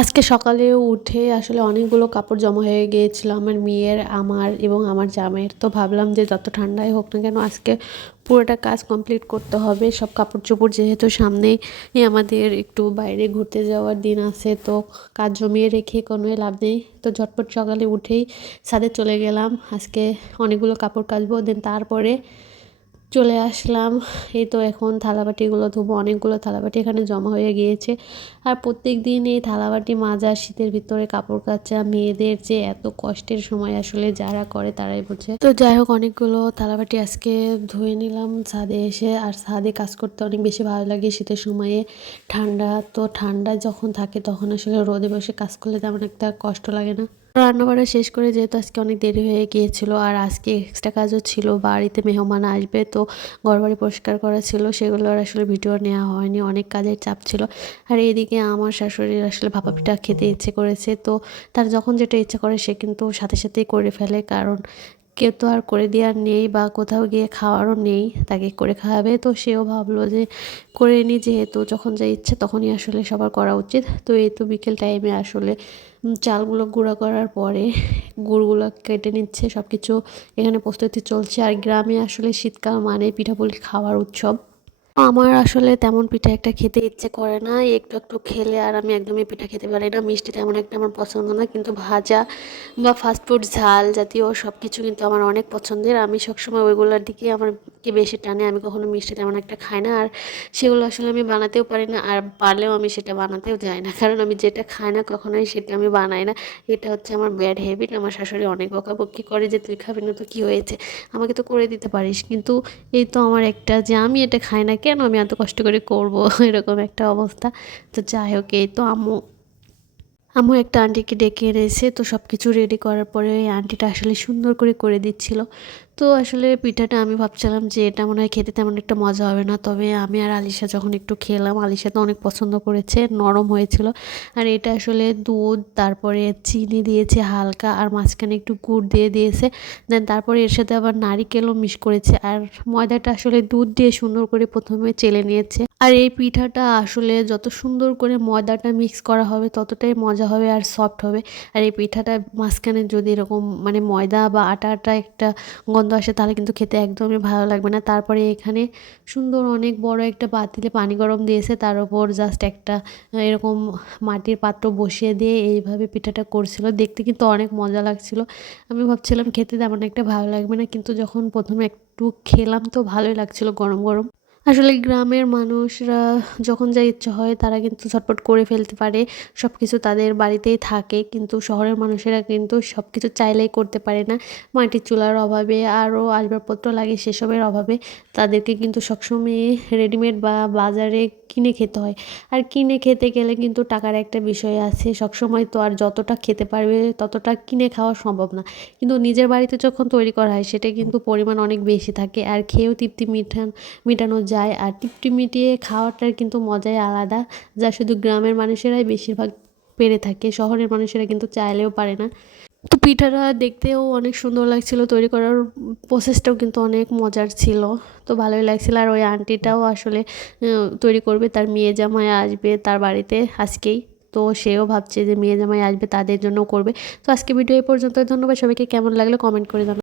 আজকে সকালে উঠে আসলে অনেকগুলো কাপড় জমা হয়ে গিয়েছিল আমার মেয়ের, আমার এবং আমার জামাইয়ের। তো ভাবলাম যে যত ঠান্ডাই হোক না কেন আজকে পুরোটা কাজ কমপ্লিট করতে হবে। সব কাপড় চোপড় যেহেতু সামনেই আমাদের একটু বাইরে ঘুরতে যাওয়ার দিন আছে, তো কাজ জমিয়ে রেখে কোনো লাভ নেই। তো ঝটপট সকালে উঠেই ছাদে চলে গেলাম। আজকে অনেকগুলো কাপড় কাচবো দেন তারপরে চলে আসলাম। এই তো এখন থালাবাটিগুলো ধুবো। অনেকগুলো থালাবাটি এখানে জমা হয়ে গিয়েছে। আর প্রত্যেক দিন এই থালাবাটি মাজা, শীতের ভিতরে কাপড় কাচা মেয়েদের যে এত কষ্টের সময় আসলে যারা করে তারাই বোঝে। তো যাই হোক, অনেকগুলো থালাবাটি আজকে ধুয়ে নিলাম ছাদে এসে। আর ছাদে কাজ করতে অনেক বেশি ভালো লাগে শীতের সময়ে। ঠান্ডা, তো ঠান্ডা যখন থাকে তখন আসলে রোদে বসে কাজ করলে তেমন একটা কষ্ট লাগে না। রান্না বান্না শেষ করে যেহেতু আজকে অনেক দেরি হয়ে গিয়েছিল আর আজকে এক্সট্রা কাজও ছিল, বাড়িতে মেহমান আসবে তো ঘরবাড়ি পরিষ্কার করা ছিল, সেগুলো আর আসলে ভিডিও নেওয়া হয়নি, অনেক কাজের চাপ ছিল। আর এদিকে আমার শাশুড়ির আসলে ভাপা পিঠা খেতে ইচ্ছে করেছে তো তার যখন যেটা ইচ্ছা করে সে কিন্তু সাথে সাথেই করে ফেলে কারণ কেউ তো আর করে দেওয়ার নেই বা কোথাও গিয়ে খাওয়ারও নেই, তাকে করে খাওয়াবে। তো সেও ভাবলো যে করে নি যেহেতু, যখন যা ইচ্ছে তখনই আসলে সবার করা উচিত। তো এই তো বিকেল টাইমে আসলে চালগুলো গুঁড়া করার পরে গুড়গুলো কেটে নিচ্ছে সব কিছু এখানে প্রস্তুতি চলছে। আর গ্রামে আসলে শীতকাল মানে পিঠাপুলি খাওয়ার উৎসব। আমার আসলে তেমন পিঠা একটা খেতে ইচ্ছে করে না। একটু একটু খেলে আর আমি একদমই পিঠা খেতে পারি না। মিষ্টি তেমন একটা আমার পছন্দ না। কিন্তু ভাজা বা ফাস্টফুড ঝাল জাতীয় সব কিছু কিন্তু আমার অনেক পছন্দের। আমি সবসময় ওইগুলোর দিকে আমার কি বেশি টানে। আমি কখনো মিষ্টি তেমন একটা খাই না। আর সেগুলো আসলে আমি বানাতেও পারি না। আর পারলেও আমি সেটা বানাতেও যাই না। কারণ আমি যেটা খাই না কখনোই সেটা আমি বানাই না। এটা হচ্ছে আমার ব্যাড হ্যাবিট আমার শাশুড়ি অনেক বকাবকি করে যে, তুই খাবি না তো কী হয়েছে? আমাকে তো করে দিতে পারিস। কিন্তু এই তো আমার একটা যে, আমি এটা খাই না কেন আমি এত কষ্ট করে করব? এরকম একটা অবস্থা। তো যাই হোক, এই তো আম্মু। আম্মু একটা আন্টিকে ডেকে এনেছে, তো সব কিছু রেডি করার পরে ওই আন্টিটা আসলে সুন্দর করে করে দিচ্ছিল। তো আসলে পিঠাটা আমি ভাবছিলাম যে এটা মনে হয় খেতে তেমন একটা মজা হবে না। তবে আমি আর আলিশা যখন একটু খেলাম, আলিশা তো অনেক পছন্দ করেছে, নরম হয়েছিল। আর এটা আসলে দুধ, তারপরে চিনি দিয়েছে হালকা, আর মাঝখানে একটু গুড় দিয়ে দিয়েছে। দেন তারপরে এর সাথে আবার নারিকেলও মিশ করেছে। আর ময়দাটা আসলে দুধ দিয়ে সুন্দর করে প্রথমে চেলে নিয়েছে। আর এই পিঠাটা আসলে যত সুন্দর করে ময়দাটা মিক্স করা হবে, ততটাই মজা হবে আর সফট হবে। আর এই পিঠাটা মাঝখানে যদি এরকম মানে ময়দা বা আটা আটা একটা গন্ধ আসে তাহলে কিন্তু খেতে একদমই ভালো লাগবে না। তারপরে এখানে সুন্দর অনেক বড় একটা পাতিলে পানি গরম দিয়েছে। তার উপর জাস্ট একটা এরকম মাটির পাত্র বসিয়ে দিয়ে এইভাবে পিঠাটা করছিল। দেখতে কিন্তু অনেক মজা লাগছিল। আমি ভাবছিলাম খেতে তেমন একটা ভালো লাগবে না। কিন্তু যখন প্রথমে একটু খেলাম তো ভালোই লাগছিল গরম গরম। আসলে গ্রামের মানুষরা যখন যা ইচ্ছা হয় তারা কিন্তু ঝটপট করে ফেলতে পারে সব কিছু তাদের বাড়িতেই থাকে, কিন্তু শহরের মানুষেরা কিন্তু সব কিছু চাইলেই করতে পারে না। মাটির চুলার অভাবে আরও আসবাবপত্র লাগে সেসবের অভাবে তাদেরকে কিন্তু সবসময় রেডিমেড বা বাজারে কিনে খেতে হয়। আর কিনে খেতে গেলে কিন্তু টাকার একটা বিষয় আছে। সবসময় তো আর যতটা খেতে পারবে ততটা কিনে খাওয়া সম্ভব না। কিন্তু নিজের বাড়িতে যখন তৈরি করা হয় সেটা কিন্তু পরিমাণ অনেক বেশি থাকে। আর খেয়েও তৃপ্তি মিঠান, মেটানো যায়। আর তৃপ্তি মিটিয়ে খাওয়াটার কিন্তু মজাই আলাদা। যা শুধু গ্রামের মানুষেরাই বেশিরভাগ পেরে থাকে। শহরের মানুষেরা কিন্তু চাইলেও পারে না। তো পিঠাটা দেখতেও অনেক সুন্দর লাগছিল, তৈরি করার প্রসেসটাও কিন্তু অনেক মজার ছিল। তো ভালোই লাগছিল। আর ওই আন্টিটাও আসলে তৈরি করবে, তার মেয়ে জামাই আসবে তার বাড়িতে আজকেই। তো সেও ভাবছে যে মেয়ে জামাই আসবে, তাদের জন্য করবে। তো আজকে ভিডিও এই পর্যন্ত ধন্যবাদ সবাইকে। কেমন লাগল কমেন্ট করে জানাবেন